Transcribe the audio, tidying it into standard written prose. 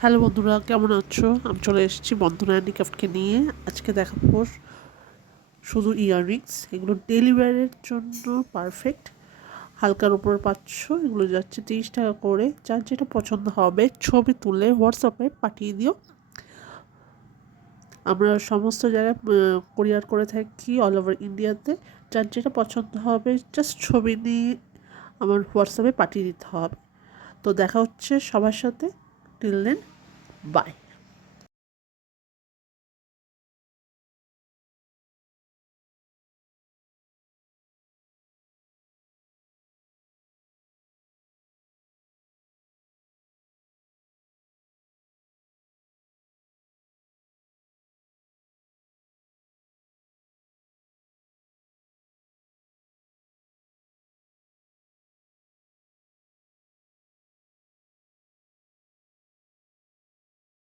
Hello বন্ধুরা, কেমন আছো? আমি চলে এসেছি বন্ধনা হ্যান্ডিক্রাফটকে নিয়ে। আজকে দেখাবো শুধু ইয়াররিংস। এগুলো ডেলি ওয়্যারের জন্য পারফেক্ট। হালকার উপর পাচ্ছ। এগুলো যাচ্ছে 30 টাকা করে। যার যেটা পছন্দ হবে ছবি তুলে হোয়াটসঅ্যাপে পাঠিয়ে দিও। আমরা সমস্ত জায়গায় কোরিয়ার করে থাকি, অল ওভার ইন্ডিয়াতে। যার যেটা পছন্দ হবে জাস্ট ছবি নিয়ে আমার হোয়াটসঅ্যাপে পাঠিয়ে দিতে হবে। তো দেখা হচ্ছে সবার সাথে। Till then, by.